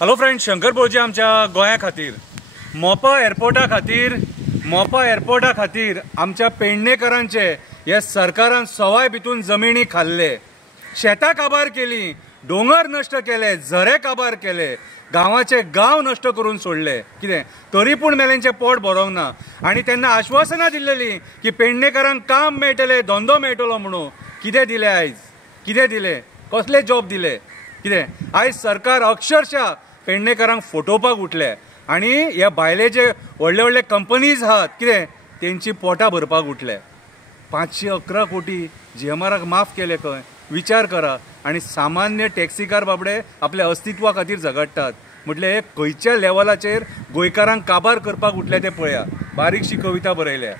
Hello friends, Shankar भोजी आमच्या गोंया खातीर मोपा एअरपोर्टा खातीर आमच्या पेडणेकरांचे हे सरकारान सवाय भितून जमिनी खाल्ले, शेतां काबार केली, डोंगर नश्ट केले, झरे काबार केले, गांवाचे गांव नश्ट करून सोडले। कितें तरी पूण मेल्यांचें पोट भरोंक ना। आनी तेन्ना आश्वासनां दिल्लेलीं की पेडणेकरांक काम मेळटलें, धंदो मेळटलो म्हणून। कितें दिलें आयज? कितें दिलें? कसले जॉब दिले? कितें आयज सरकार अक्षरशः पेडणेकरांक फटोवपाक उठले आनी ह्या भायले जे व्हडले व्हडले कंपनीज आहात कितें तेंची पोटां भरपाक उठले। 511 कोटी GMRक माफ केले खंय? विचार करा। आनी सामान्य टॅक्सीकार बाबडे आपल्या अस्तित्वा खातीर झगडटात म्हटले हे खंयच्या लेवलाचेर गोंयकारांक काबार करपाक उठले ते पळया। बारीकशी कविता बरयल्या,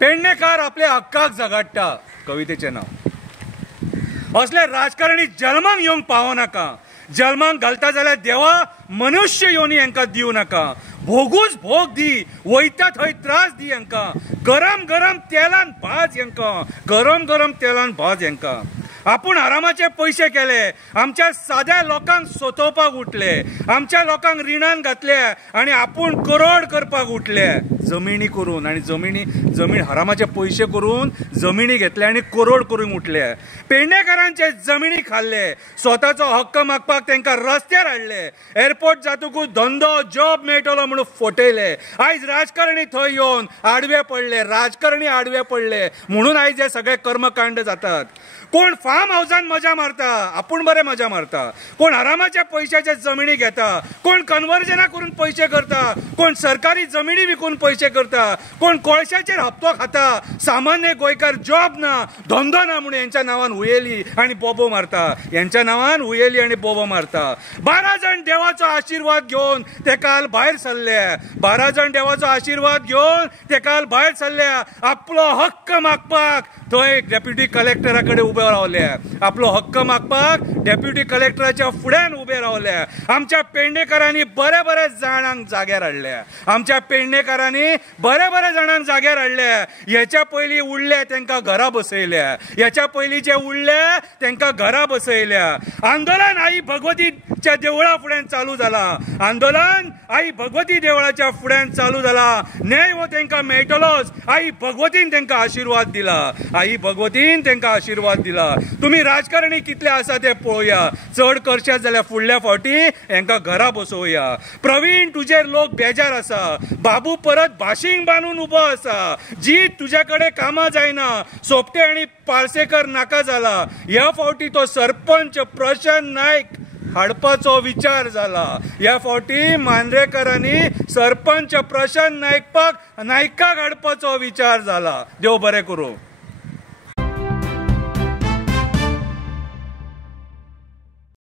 पेडणेकार आपल्या हक्काक झगडटा, कवितेचें नांव। असले राजकारणी जल्माक येवंक पावो नाका। जल्माक घालता जाल्यार देवा मनुष्य योनी हांकां दिवं नाका। भोगूच भोग दी, वयता थंय त्रास दी हांकां। गरम गरम तेलान भाज हांकां, गरम गरम तेलान भाज हांकां। आपूण आरामाचे पैसे केले, आमच्या साद्या लोकांक सोतोवपाक उठले, आमच्या लोकांक रिणान घातले आनी आपूण करोड करपाक उठले जमिनी करून। आनी जमीन आरामाचे पैसे करून जमिनी घेतले आनी करोड करूंक उठले। पेडणेकारांचे जमिनी खाल्ले, स्वताचो हक्क मागपाक तांकां रस्त्यार हाडले, एअरपोर्ट जातकूच धंदो जॉब मेळटलो म्हणून फटयले। आयज राजकारणी थंय येवन आडवे पडले, राजकारणी आडवे पडले म्हणून आयज हे सगळे कर्मकांड जातात। कोण फार्म हाऊसान मजा मारता, आपूण बरे मजा मारता। कोण आरामाच्या पैशाचे जमिनी घेता, कोण कन्वर्जना करून पैसे करता, कोण सरकारी जमिनी विकून पैसे करता, कोण कोळशाचेर हप्तो खाता। सामान्य गोंयकार जॉब ना, धंदो ना म्हणून यांच्या नावान हुयेली आणि बोबो मारता, यांच्या नावान हुयेली आणि बोबो मारता। 12 जण देवाचो आशीर्वाद घेवन ते काल भायर सरले, 12 जण देवाचो आशीर्वाद घेवन ते काल भायर सरले। आपलो हक्क मागपाक थंय डेप्युटी कलेक्टरा कडेन उबे रावले, आपलो हक्क मागपाक डेप्युटी कलेक्टराच्या फुड्यान उबे रावले। आमच्या पेडणेकारांनी बरे बरे जाणांक जाग्यार हाडले, आमच्या पेडणेकारांनी बरे बरे जाणांक जाग्यार हाडले। हेच्या पयलीं उरले तांकां घरा बसयल्या, हेच्या पयलीं जे उरले तांकां घरा बसयल्या। आंदोलन आई भगवतीच्या देवळा फुड्यान चालू जाला, आंदोलन आई भगवती देवळाच्या फुड्यान चालू जाला। न्याय हो तांकां मेळटलोच, आई भगवतीन तांकां आशीर्वाद दिला, आई भगवतीन तांकां आशीर्वाद दिला। तुम्ही राजकारणी कितले आसा ते पळोवया, चड करशात जाल्यार फुडल्या फावटी हांकां घरा बसोवया। प्रवीण तुजेर लोक बेजार आसा, बाबू परत भाशींक बांदून उबो आसा, जीत तुज्या कडेन कामां जायना, सोपटे आनी पार्सेकर नाका जाला। ह्या फावटी तो सरपंच प्रशांत नायक हाडपाचो विचार जाला। ह्या फावटी मांद्रेकरांनी सरपंच प्रशांत नायकाक हाडपाचो विचार जाला। देव बरें करूं।